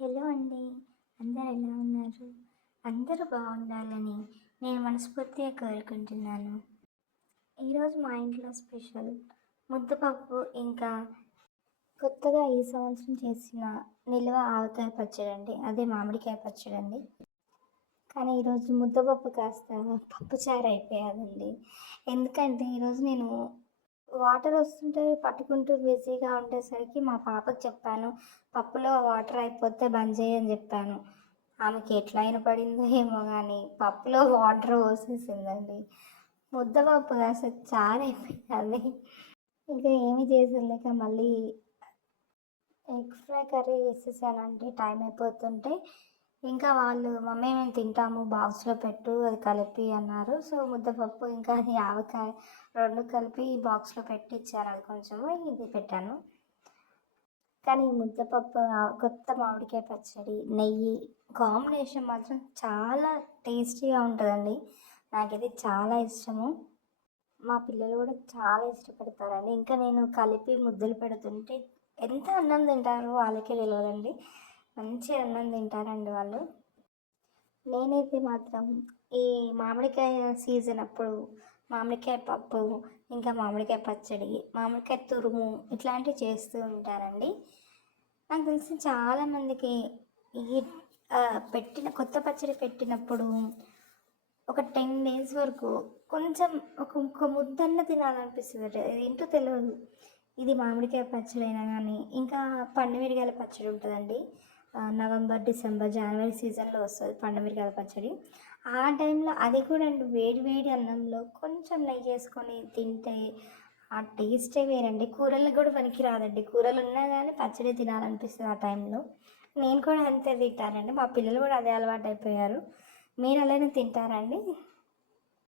Hello అండి. అందరూ ఎలా ఉన్నారు? అందరూ బాగుండాలని నేను మనస్ఫూర్తిగా కోరుకుంటున్నాను. ఈరోజు మా ఇంట్లో స్పెషల్ ముద్దపప్పు, ఇంకా కొత్తగా ఈ సంవత్సరం చేసిన నిల్వ ఆవకాయ పచ్చడండి. అదే మామిడికాయ పచ్చడండి. కానీ ఈరోజు ముద్దపప్పు కాస్త పప్పుచారు అయిపోయాదండి. ఎందుకంటే ఈరోజు నేను వాటర్ వస్తుంటే పట్టుకుంటూ బిజీగా ఉండేసరికి మా పాపకి చెప్పాను, పప్పులో వాటర్ అయిపోతే బంద్ చేయని చెప్పాను. ఆమెకి ఎట్లా అయినా పడిందో ఏమో కానీ పప్పులో వాటర్ పోసేసిందండి. ముద్దపప్పు కాస్త చారు అయిపోయింది. ఇంకా ఏమి చేసేలేక మళ్ళీ ఎగ్ ఫ్రై కర్రీ చేసేసానండి టైం అయిపోతుంటే. ఇంకా వాళ్ళు మమ్మీ మేము తింటాము బాక్స్లో పెట్టు అది కలిపి అన్నారు. సో ముద్దపప్పు ఇంకా అది ఆవకాయ రెండు కలిపి బాక్స్లో పెట్టి ఇచ్చారు. అది కొంచెము ఇది పెట్టాను. కానీ ఈ ముద్దపప్పు కొత్త మామిడికాయ పచ్చడి నెయ్యి కాంబినేషన్ మాత్రం చాలా టేస్టీగా ఉంటుందండి. నాకైతే చాలా ఇష్టము. మా పిల్లలు కూడా చాలా ఇష్టపడతారండి. ఇంకా నేను కలిపి ముద్దలు పెడుతుంటే ఎంత అన్నం తింటారో వాళ్ళకే తెలియదండి. మంచి అన్నం తింటారండి వాళ్ళు. నేనైతే మాత్రం ఈ మామిడికాయ సీజన్ అప్పుడు మామిడికాయ పప్పు, ఇంకా మామిడికాయ పచ్చడి, మామిడికాయ తురుము ఇట్లాంటివి చేస్తూ ఉంటారండి. నాకు తెలిసి చాలామందికి ఈ పెట్టిన కొత్త పచ్చడి పెట్టినప్పుడు ఒక 10 డేస్ వరకు కొంచెం ఒక ముద్దన్న తినాలనిపిస్తుంది. ఏంటో తెలియదు. ఇది మామిడికాయ పచ్చడి అయినా కానీ ఇంకా పండుమిరగాయల పచ్చడి ఉంటుందండి. నవంబర్, డిసెంబర్, జనవరి సీజన్లో వస్తుంది పండుమిరగాయల పచ్చడి. ఆ టైంలో అది కూడా అండి వేడి వేడి అన్నంలో కొంచెం నెయ్యి వేసుకొని తింటే ఆ టేస్టే వేరండి. కూరలకు కూడా పనికి రాదండి. కూరలు ఉన్నా కానీ పచ్చడి తినాలనిపిస్తుంది ఆ టైంలో. నేను కూడా అంతే తింటానండి. మా పిల్లలు కూడా అదే అలవాటు అయిపోయారు. మీరు అలానే తింటారండి?